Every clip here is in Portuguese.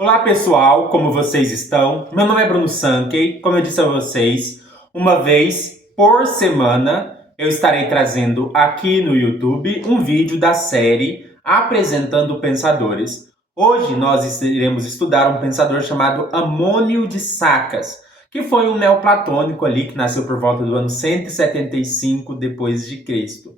Olá pessoal, como vocês estão? Meu nome é Bruno Sankey. Como eu disse a vocês, uma vez por semana eu estarei trazendo aqui no YouTube um vídeo da série Apresentando Pensadores. Hoje nós iremos estudar um pensador chamado Amônio de Sacas, que foi um neoplatônico ali que nasceu por volta do ano 175 depois de Cristo.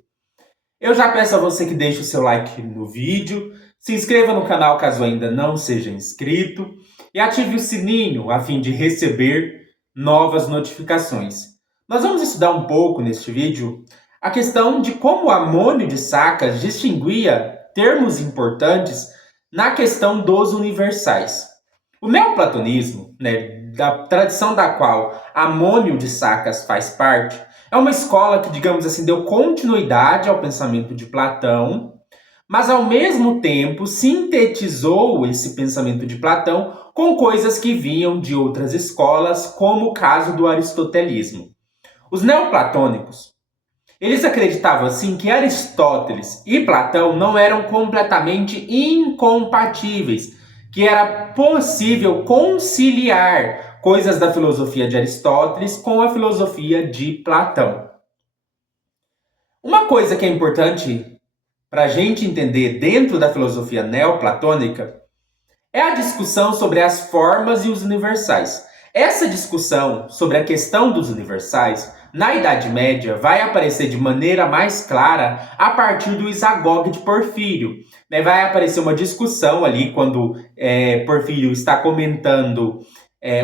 Eu já peço a você que deixe o seu like no vídeo, se inscreva no canal caso ainda não seja inscrito e ative o sininho a fim de receber novas notificações. Nós vamos estudar um pouco neste vídeo a questão de como Amônio de Sacas distinguia termos importantes na questão dos universais. O neoplatonismo, da tradição da qual Amônio de Sacas faz parte, é uma escola que, digamos assim, deu continuidade ao pensamento de Platão, mas ao mesmo tempo sintetizou esse pensamento de Platão com coisas que vinham de outras escolas, como o caso do aristotelismo. Os neoplatônicos, eles acreditavam assim que Aristóteles e Platão não eram completamente incompatíveis, que era possível conciliar coisas da filosofia de Aristóteles com a filosofia de Platão. Uma coisa que é importante para a gente entender dentro da filosofia neoplatônica é a discussão sobre as formas e os universais. Essa discussão sobre a questão dos universais, na Idade Média, vai aparecer de maneira mais clara a partir do Isagoge de Porfírio. Vai aparecer uma discussão ali quando Porfírio está comentando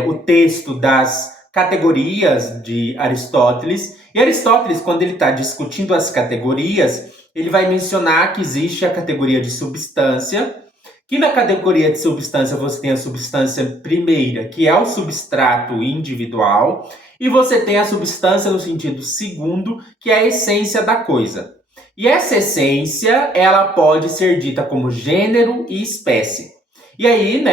o texto das categorias de Aristóteles. E Aristóteles, quando ele está discutindo as categorias, ele vai mencionar que existe a categoria de substância, que na categoria de substância você tem a substância primeira, que é o substrato individual, e você tem a substância no sentido segundo, que é a essência da coisa. E essa essência, ela pode ser dita como gênero e espécie. E aí,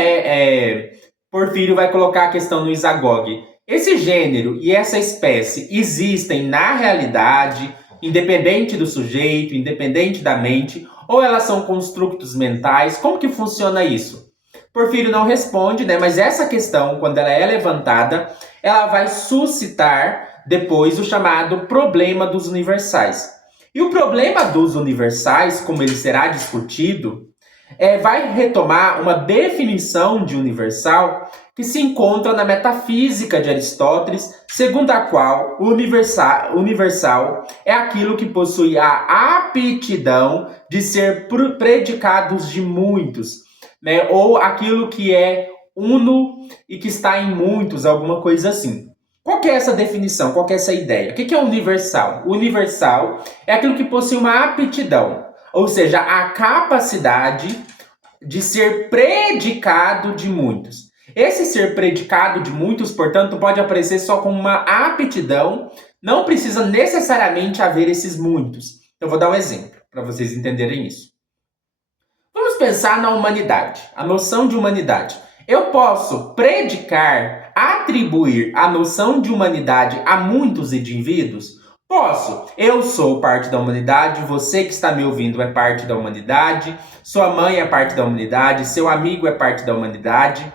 Porfírio vai colocar a questão no Isagoge. Esse gênero e essa espécie existem na realidade, independente do sujeito, independente da mente, ou elas são construtos mentais? Como que funciona isso? Porfírio não responde, mas essa questão, quando ela é levantada, ela vai suscitar depois o chamado problema dos universais. E o problema dos universais, como ele será discutido, vai retomar uma definição de universal que se encontra na metafísica de Aristóteles, segundo a qual o universal é aquilo que possui a aptidão de ser predicados de muitos, ou aquilo que é uno e que está em muitos, alguma coisa assim. Qual que é essa definição? Qual que é essa ideia? O que é universal? O universal é aquilo que possui uma aptidão, ou seja, a capacidade de ser predicado de muitos. Esse ser predicado de muitos, portanto, pode aparecer só como uma aptidão, não precisa necessariamente haver esses muitos. Eu vou dar um exemplo para vocês entenderem isso. Vamos pensar na humanidade, a noção de humanidade. Eu posso predicar, atribuir a noção de humanidade a muitos indivíduos? Posso. Eu sou parte da humanidade, você que está me ouvindo é parte da humanidade, sua mãe é parte da humanidade, seu amigo é parte da humanidade.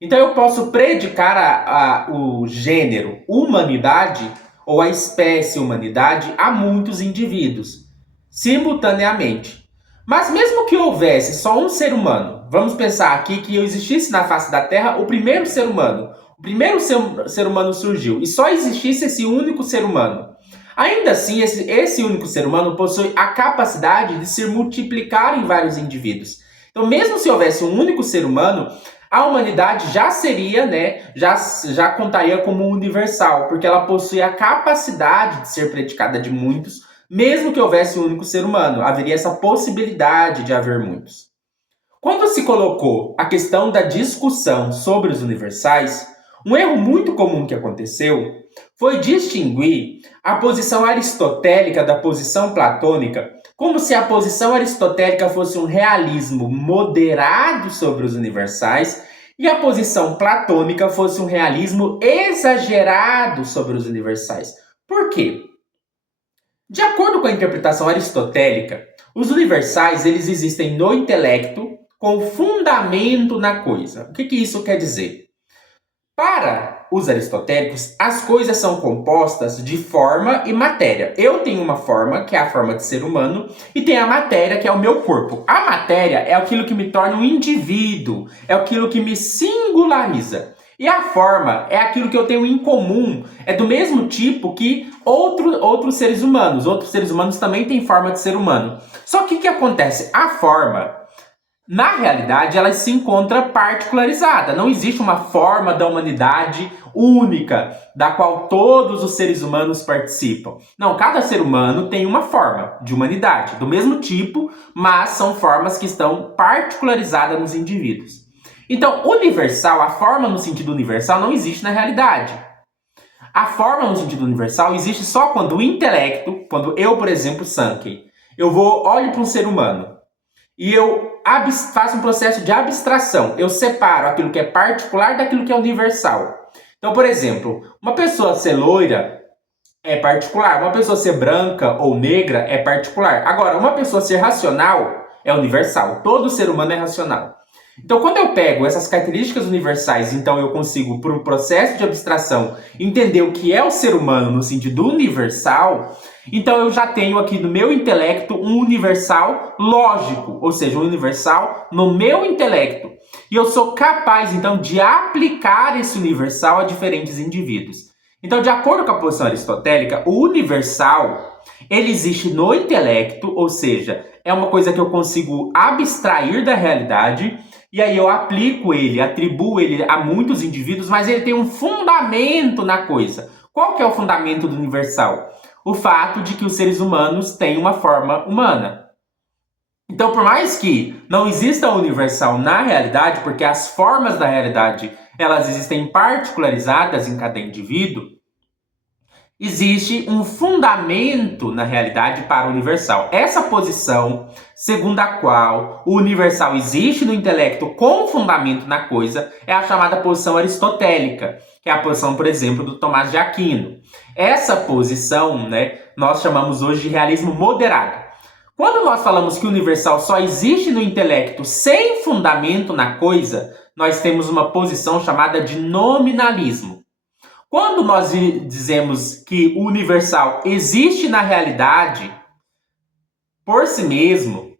Então eu posso predicar o gênero humanidade ou a espécie humanidade a muitos indivíduos, simultaneamente. Mas mesmo que houvesse só um ser humano, vamos pensar aqui que existisse na face da Terra o primeiro ser humano. O primeiro ser humano surgiu e só existisse esse único ser humano. Ainda assim, esse único ser humano possui a capacidade de se multiplicar em vários indivíduos. Então, mesmo se houvesse um único ser humano, a humanidade já seria, já contaria como universal, porque ela possui a capacidade de ser predicada de muitos, mesmo que houvesse um único ser humano. Haveria essa possibilidade de haver muitos. Quando se colocou a questão da discussão sobre os universais, um erro muito comum que aconteceu foi distinguir a posição aristotélica da posição platônica, como se a posição aristotélica fosse um realismo moderado sobre os universais e a posição platônica fosse um realismo exagerado sobre os universais. Por quê? De acordo com a interpretação aristotélica, os universais eles existem no intelecto, com fundamento na coisa. O que isso quer dizer? Para os aristotélicos, as coisas são compostas de forma e matéria. Eu tenho uma forma, que é a forma de ser humano, e tem a matéria, que é o meu corpo. A matéria é aquilo que me torna um indivíduo, é aquilo que me singulariza. E a forma é aquilo que eu tenho em comum, é do mesmo tipo que outros seres humanos. Outros seres humanos também têm forma de ser humano. Só que o que acontece? A forma, na realidade, ela se encontra particularizada. Não existe uma forma da humanidade única, da qual todos os seres humanos participam. Não, cada ser humano tem uma forma de humanidade, do mesmo tipo, mas são formas que estão particularizadas nos indivíduos. Então, universal, a forma no sentido universal não existe na realidade. A forma no sentido universal existe só quando o intelecto, quando eu, por exemplo, Sankey, olho para um ser humano, e eu faço um processo de abstração. Eu separo aquilo que é particular daquilo que é universal. Então, por exemplo, uma pessoa ser loira é particular. Uma pessoa ser branca ou negra é particular. Agora, uma pessoa ser racional é universal. Todo ser humano é racional. Então, quando eu pego essas características universais, então eu consigo, por um processo de abstração, entender o que é o ser humano no sentido universal. Então eu já tenho aqui no meu intelecto um universal lógico, ou seja, um universal no meu intelecto. E eu sou capaz, então, de aplicar esse universal a diferentes indivíduos. Então, de acordo com a posição aristotélica, o universal, ele existe no intelecto, ou seja, é uma coisa que eu consigo abstrair da realidade, e aí eu aplico ele, atribuo ele a muitos indivíduos, mas ele tem um fundamento na coisa. Qual que é o fundamento do universal? O fato de que os seres humanos têm uma forma humana. Então, por mais que não exista o universal na realidade, porque as formas da realidade elas existem particularizadas em cada indivíduo, existe um fundamento na realidade para o universal. Essa posição, segundo a qual o universal existe no intelecto com fundamento na coisa, é a chamada posição aristotélica, que é a posição, por exemplo, do Tomás de Aquino. Essa posição, nós chamamos hoje de realismo moderado. Quando nós falamos que o universal só existe no intelecto sem fundamento na coisa, nós temos uma posição chamada de nominalismo. Quando nós dizemos que o universal existe na realidade por si mesmo,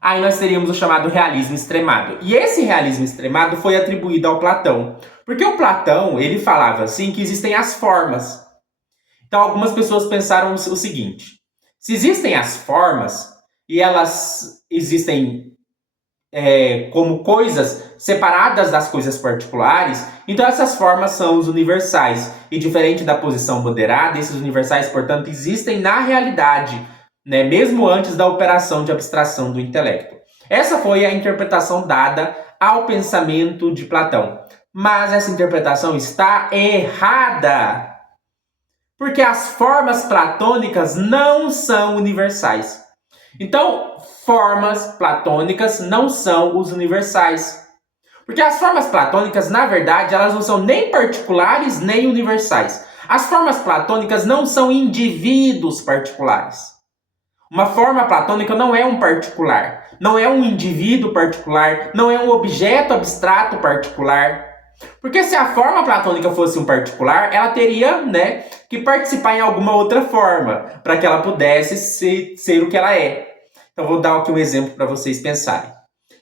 aí nós teríamos o chamado realismo extremado. E esse realismo extremado foi atribuído ao Platão. Porque o Platão, ele falava assim que existem as formas. Então algumas pessoas pensaram o seguinte: se existem as formas e elas existem como coisas separadas das coisas particulares, então essas formas são os universais. E diferente da posição moderada, esses universais, portanto, existem na realidade, mesmo antes da operação de abstração do intelecto. Essa foi a interpretação dada ao pensamento de Platão. Mas essa interpretação está errada, porque as formas platônicas não são universais. Então, formas platônicas não são os universais. Porque as formas platônicas, na verdade, elas não são nem particulares nem universais. As formas platônicas não são indivíduos particulares. Uma forma platônica não é um particular, não é um indivíduo particular, não é um objeto abstrato particular. Porque se a forma platônica fosse um particular, ela teria, que participar em alguma outra forma, para que ela pudesse ser o que ela é. Então vou dar aqui um exemplo para vocês pensarem.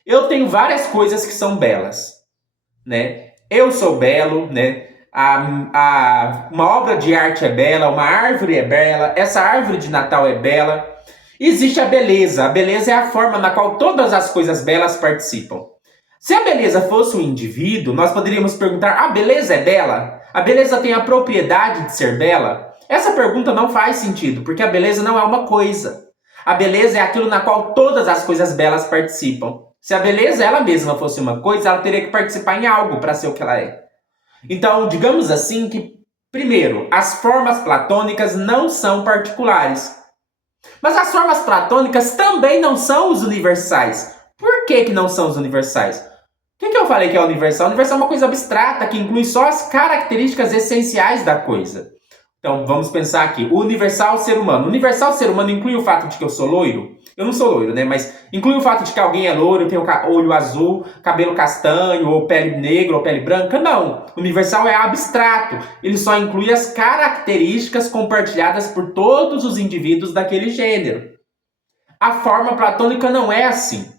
Eu tenho várias coisas que são belas, Eu sou belo, uma obra de arte é bela, uma árvore é bela, essa árvore de Natal é bela. Existe a beleza. A beleza é a forma na qual todas as coisas belas participam. Se a beleza fosse um indivíduo, nós poderíamos perguntar: a beleza é bela? A beleza tem a propriedade de ser bela? Essa pergunta não faz sentido, porque a beleza não é uma coisa. A beleza é aquilo na qual todas as coisas belas participam. Se a beleza ela mesma fosse uma coisa, ela teria que participar em algo para ser o que ela é. Então, digamos assim que, primeiro, as formas platônicas não são particulares. Mas as formas platônicas também não são os universais. Por que não são os universais? O que eu falei que é universal? O universal é uma coisa abstrata que inclui só as características essenciais da coisa. Então, vamos pensar aqui. O universal ser humano. O universal ser humano inclui o fato de que eu sou loiro? Eu não sou loiro, né? Mas inclui o fato de que alguém é loiro, tem olho azul, cabelo castanho, ou pele negra, ou pele branca? Não. O universal é abstrato. Ele só inclui as características compartilhadas por todos os indivíduos daquele gênero. A forma platônica não é assim.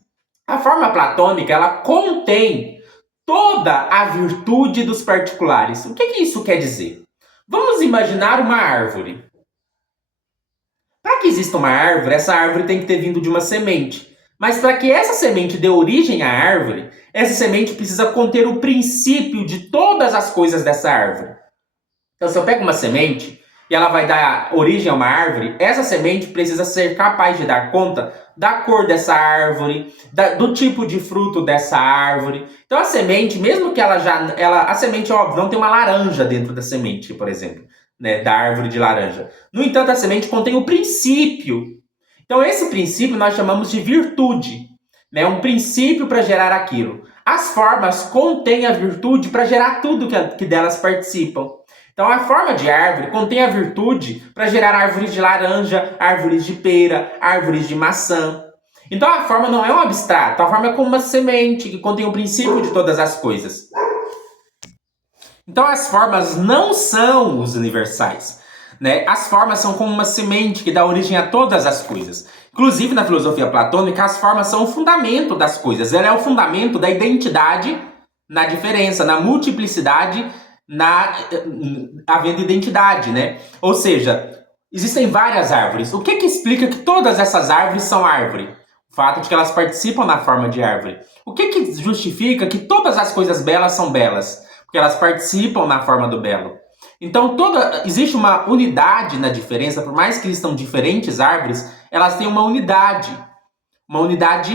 A forma platônica, ela contém toda a virtude dos particulares. O que isso quer dizer? Vamos imaginar uma árvore. Para que exista uma árvore, essa árvore tem que ter vindo de uma semente. Mas para que essa semente dê origem à árvore, essa semente precisa conter o princípio de todas as coisas dessa árvore. Então, se eu pego uma semente e ela vai dar origem a uma árvore, essa semente precisa ser capaz de dar conta da cor dessa árvore, do tipo de fruto dessa árvore. Então, a semente, mesmo que a semente, óbvio, não tem uma laranja dentro da semente, por exemplo, né, da árvore de laranja. No entanto, a semente contém o princípio. Então, esse princípio nós chamamos de virtude, né, um princípio para gerar aquilo. As formas contêm a virtude para gerar tudo que delas participam. Então, a forma de árvore contém a virtude para gerar árvores de laranja, árvores de pera, árvores de maçã. Então, a forma não é um abstrato, a forma é como uma semente que contém o princípio de todas as coisas. Então, as formas não são os universais, né? As formas são como uma semente que dá origem a todas as coisas. Inclusive, na filosofia platônica, as formas são o fundamento das coisas. Ela é o fundamento da identidade na diferença, na multiplicidade, havendo identidade, né? Ou seja, existem várias árvores. O que explica que todas essas árvores são árvore? O fato de que elas participam na forma de árvore. O que justifica que todas as coisas belas são belas? Porque elas participam na forma do belo. Então, existe uma unidade na diferença, por mais que estão diferentes árvores, elas têm uma unidade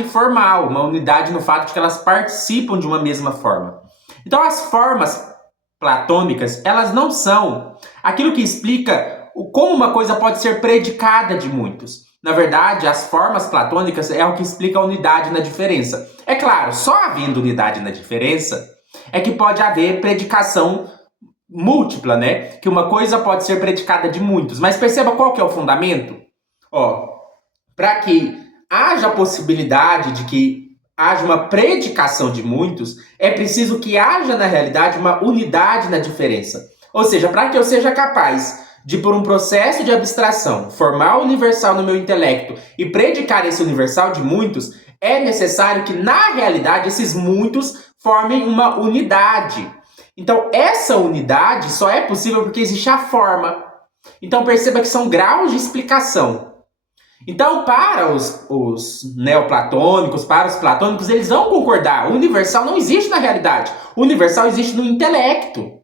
formal, uma unidade no fato de que elas participam de uma mesma forma. Então, as formas platônicas, elas não são aquilo que explica como uma coisa pode ser predicada de muitos. Na verdade, as formas platônicas é o que explica a unidade na diferença. É claro, só havendo unidade na diferença é que pode haver predicação múltipla, né? Que uma coisa pode ser predicada de muitos. Mas perceba qual que é o fundamento? Para que haja a possibilidade de que haja uma predicação de muitos, é preciso que haja, na realidade, uma unidade na diferença. Ou seja, para que eu seja capaz de, por um processo de abstração, formar o universal no meu intelecto e predicar esse universal de muitos, é necessário que, na realidade, esses muitos formem uma unidade. Então, essa unidade só é possível porque existe a forma. Então, perceba que são graus de explicação. Então, para os neoplatônicos, para os platônicos, eles vão concordar. O universal não existe na realidade. O universal existe no intelecto.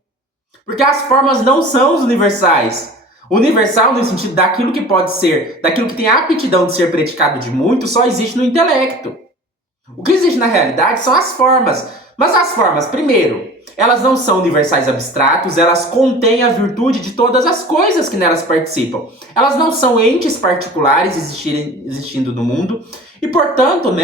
Porque as formas não são os universais. O universal, no sentido daquilo que pode ser, daquilo que tem a aptidão de ser predicado de muito, só existe no intelecto. O que existe na realidade são as formas. Mas as formas, primeiro, elas não são universais abstratos, elas contêm a virtude de todas as coisas que nelas participam. Elas não são entes particulares existindo no mundo. E, portanto,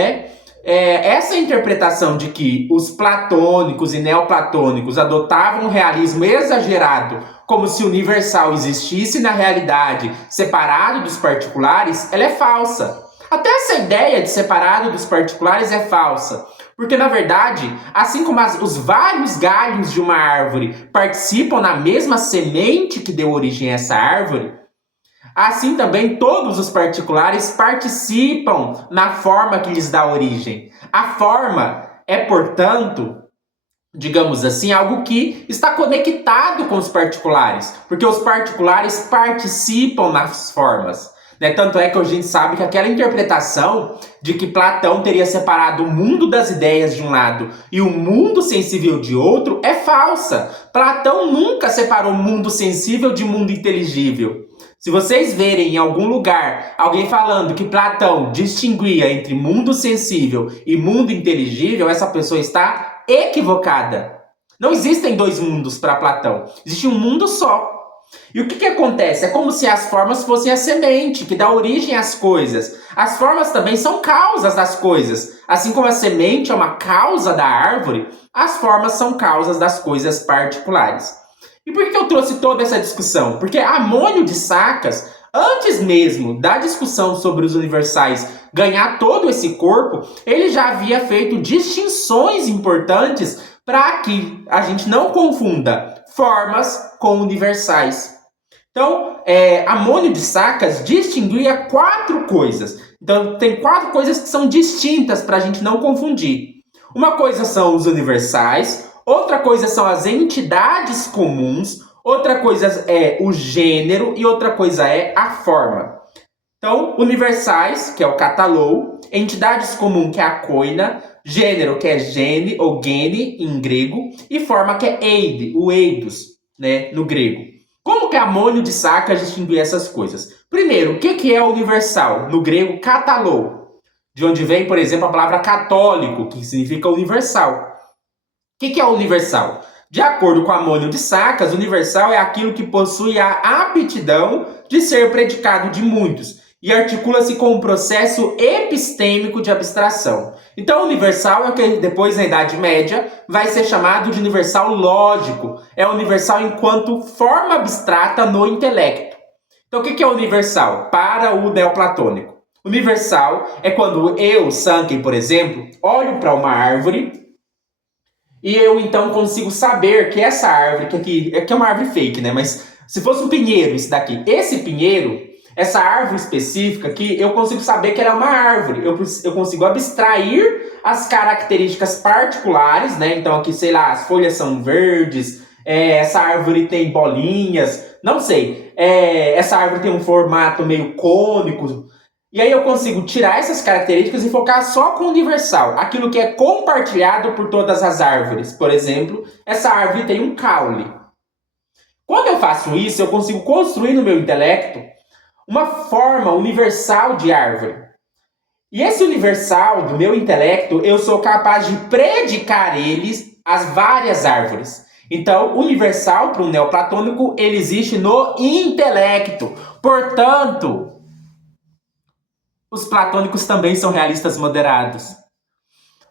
essa interpretação de que os platônicos e neoplatônicos adotavam um realismo exagerado, como se o universal existisse na realidade separado dos particulares, ela é falsa. Até essa ideia de separado dos particulares é falsa. Porque, na verdade, assim como os vários galhos de uma árvore participam na mesma semente que deu origem a essa árvore, assim também todos os particulares participam na forma que lhes dá origem. A forma é, portanto, digamos assim, algo que está conectado com os particulares, porque os particulares participam nas formas. Tanto é que a gente sabe que aquela interpretação de que Platão teria separado o mundo das ideias de um lado e o mundo sensível de outro é falsa. Platão nunca separou mundo sensível de mundo inteligível. Se vocês verem em algum lugar alguém falando que Platão distinguia entre mundo sensível e mundo inteligível, essa pessoa está equivocada. Não existem dois mundos para Platão. Existe um mundo só. E o que acontece? É como se as formas fossem a semente que dá origem às coisas. As formas também são causas das coisas. Assim como a semente é uma causa da árvore, as formas são causas das coisas particulares. E por que eu trouxe toda essa discussão? Porque Amônio de Sacas, antes mesmo da discussão sobre os universais ganhar todo esse corpo, ele já havia feito distinções importantes para que a gente não confunda formas com universais. Então, Amônio de Sacas distinguia 4 coisas. Então, tem 4 coisas que são distintas para a gente não confundir. Uma coisa são os universais, outra coisa são as entidades comuns, outra coisa é o gênero e outra coisa é a forma. Então, universais, que é o catalou, entidades comuns, que é a koina, gênero, que é gene ou gene em grego, e forma, que é eide, o eidos, né, no grego. Como que Amônio de Sacas distinguia essas coisas? Primeiro, o que é universal? No grego, katalou, de onde vem, por exemplo, a palavra católico, que significa universal. O que é universal? De acordo com Amônio de Sacas, universal é aquilo que possui a aptidão de ser predicado de muitos e articula-se com um processo epistêmico de abstração. Então, universal é o que depois, na Idade Média, vai ser chamado de universal lógico. É universal enquanto forma abstrata no intelecto. Então, o que é universal para o neoplatônico? Universal é quando eu, Sankey, por exemplo, olho para uma árvore e eu, então, consigo saber que essa árvore, que aqui é uma árvore fake, né? Mas se fosse um pinheiro, esse pinheiro, essa árvore específica aqui, eu consigo saber que ela é uma árvore. Eu consigo abstrair as características particulares, né? Então, aqui, sei lá, as folhas são verdes, essa árvore tem bolinhas, não sei. Essa árvore tem um formato meio cônico. E aí eu consigo tirar essas características e focar só com o universal, aquilo que é compartilhado por todas as árvores. Por exemplo, essa árvore tem um caule. Quando eu faço isso, eu consigo construir no meu intelecto uma forma universal de árvore. E esse universal do meu intelecto, eu sou capaz de predicar eles às várias árvores. Então, universal para um neoplatônico, ele existe no intelecto. Portanto, os platônicos também são realistas moderados.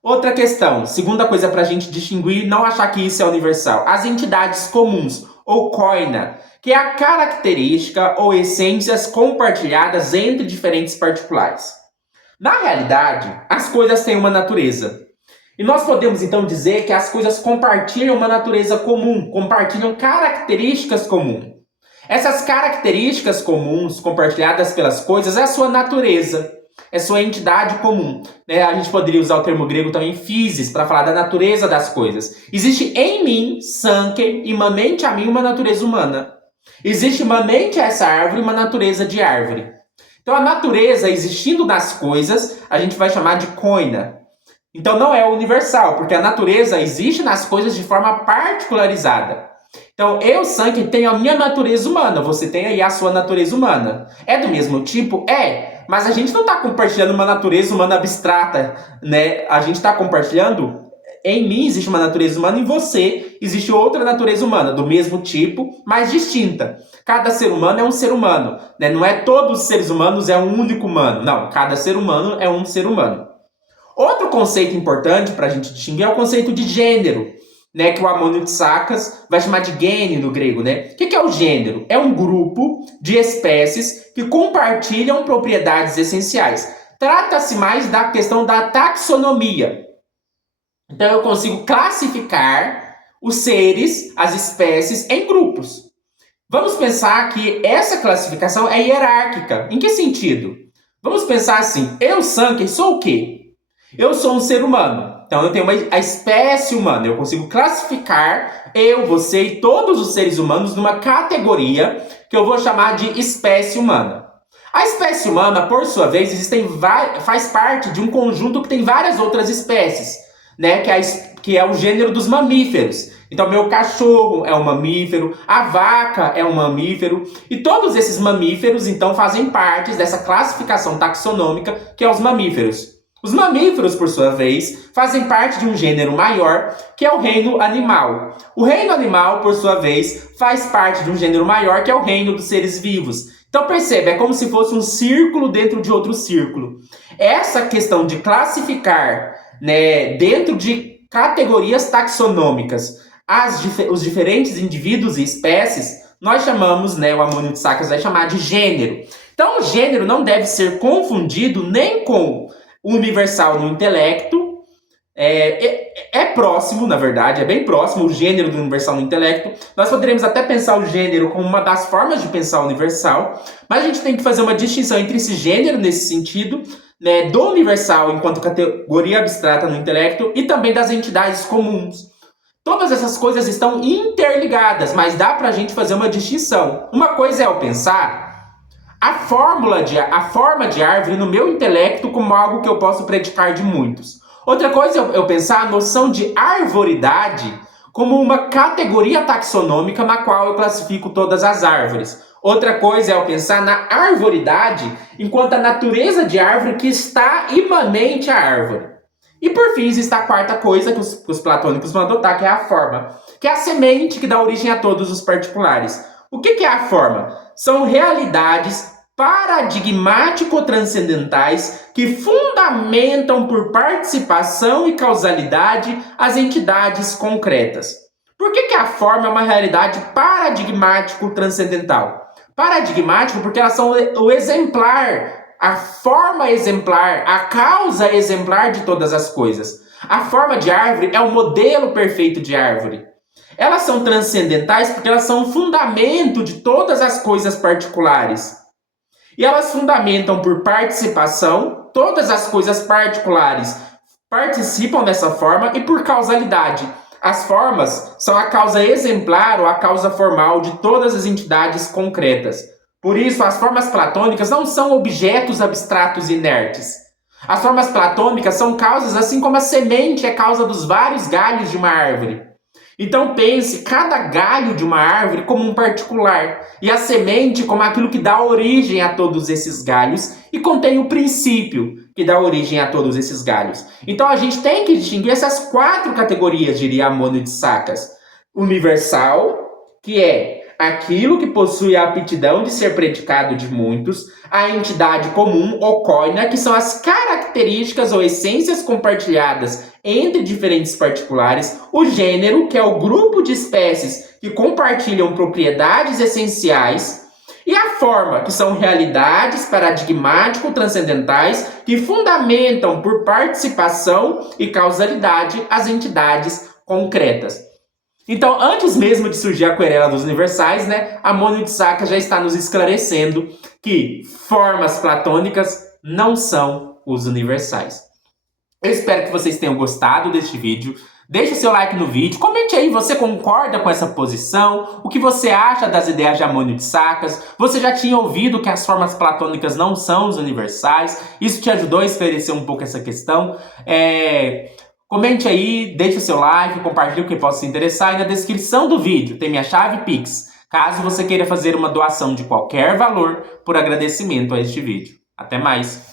Outra questão, segunda coisa para a gente distinguir, não achar que isso é universal. As entidades comuns, ou koina, que é a característica ou essências compartilhadas entre diferentes particulares. Na realidade, as coisas têm uma natureza. E nós podemos então dizer que as coisas compartilham uma natureza comum, compartilham características comuns. Essas características comuns compartilhadas pelas coisas é a sua natureza, é sua entidade comum. A gente poderia usar o termo grego também physis para falar da natureza das coisas. Existe em mim, Sankey, imanente a mim, uma natureza humana. Existe imanente a essa árvore uma natureza de árvore. Então a natureza existindo nas coisas, a gente vai chamar de koina. Então não é universal, porque a natureza existe nas coisas de forma particularizada. Então, eu, Sankey, tenho a minha natureza humana, você tem aí a sua natureza humana. É do mesmo tipo? Mas a gente não está compartilhando uma natureza humana abstrata, né? A gente está compartilhando, em mim existe uma natureza humana, em você existe outra natureza humana, do mesmo tipo, mas distinta. Cada ser humano é um ser humano, né? Não é todos os seres humanos é um único humano, não, cada ser humano é um ser humano. Outro conceito importante para a gente distinguir é o conceito de gênero, né, que o Amônio de Sacas vai chamar de gene no grego, né? O que é o gênero? É um grupo de espécies que compartilham propriedades essenciais. Trata-se mais da questão da taxonomia. Então eu consigo classificar os seres, as espécies, em grupos. Vamos pensar que essa classificação é hierárquica. Em que sentido? Vamos pensar assim, eu, Sankey, sou o quê? Eu sou um ser humano. Então eu tenho a espécie humana, eu consigo classificar eu, você e todos os seres humanos numa categoria que eu vou chamar de espécie humana. A espécie humana, por sua vez, faz parte de um conjunto que tem várias outras espécies, né? Que é o gênero dos mamíferos. Então meu cachorro é um mamífero, a vaca é um mamífero, e todos esses mamíferos então fazem parte dessa classificação taxonômica que é os mamíferos. Os mamíferos, por sua vez, fazem parte de um gênero maior, que é o reino animal. O reino animal, por sua vez, faz parte de um gênero maior, que é o reino dos seres vivos. Então perceba, é como se fosse um círculo dentro de outro círculo. Essa questão de classificar, né, dentro de categorias taxonômicas, os diferentes indivíduos e espécies, nós chamamos, né, o Ammônio de Sacas vai chamar de gênero. Então, o gênero não deve ser confundido nem com o universal no intelecto. É próximo, na verdade, é bem próximo o gênero do universal no intelecto. Nós poderíamos até pensar o gênero como uma das formas de pensar o universal, mas a gente tem que fazer uma distinção entre esse gênero, nesse sentido, né, do universal enquanto categoria abstrata no intelecto e também das entidades comuns. Todas essas coisas estão interligadas, mas dá pra gente fazer uma distinção. Uma coisa é eu pensar a forma de árvore no meu intelecto como algo que eu posso predicar de muitos. Outra coisa é eu pensar a noção de arvoridade como uma categoria taxonômica na qual eu classifico todas as árvores. Outra coisa é eu pensar na arvoridade enquanto a natureza de árvore que está imanente à árvore. E por fim, existe a quarta coisa que os platônicos vão adotar, que é a forma, que é a semente que dá origem a todos os particulares. O que é a forma? São realidades paradigmático-transcendentais que fundamentam por participação e causalidade as entidades concretas. Por que a forma é uma realidade paradigmático-transcendental? Paradigmático porque elas são o exemplar, a forma exemplar, a causa exemplar de todas as coisas. A forma de árvore é o modelo perfeito de árvore. Elas são transcendentais porque elas são o fundamento de todas as coisas particulares. E elas fundamentam por participação, todas as coisas particulares participam dessa forma, e por causalidade. As formas são a causa exemplar ou a causa formal de todas as entidades concretas. Por isso, as formas platônicas não são objetos abstratos inertes. As formas platônicas são causas assim como a semente é causa dos vários galhos de uma árvore. Então pense cada galho de uma árvore como um particular e a semente como aquilo que dá origem a todos esses galhos e contém o princípio que dá origem a todos esses galhos. Então a gente tem que distinguir essas quatro categorias, diria Ammônio de Sacas. Universal, que é aquilo que possui a aptidão de ser predicado de muitos, a entidade comum, ou koina, que são as características ou essências compartilhadas entre diferentes particulares, o gênero, que é o grupo de espécies que compartilham propriedades essenciais, e a forma, que são realidades paradigmático-transcendentais que fundamentam por participação e causalidade as entidades concretas. Então, antes mesmo de surgir a querela dos universais, né, Ammônio de Sacas já está nos esclarecendo que formas platônicas não são os universais. Eu espero que vocês tenham gostado deste vídeo. Deixe o seu like no vídeo, comente aí, você concorda com essa posição? O que você acha das ideias de Ammônio de Sacas? Você já tinha ouvido que as formas platônicas não são os universais? Isso te ajudou a esclarecer um pouco essa questão? Comente aí, deixe o seu like, compartilhe o que possa se interessar, e na descrição do vídeo tem minha chave Pix, caso você queira fazer uma doação de qualquer valor por agradecimento a este vídeo. Até mais!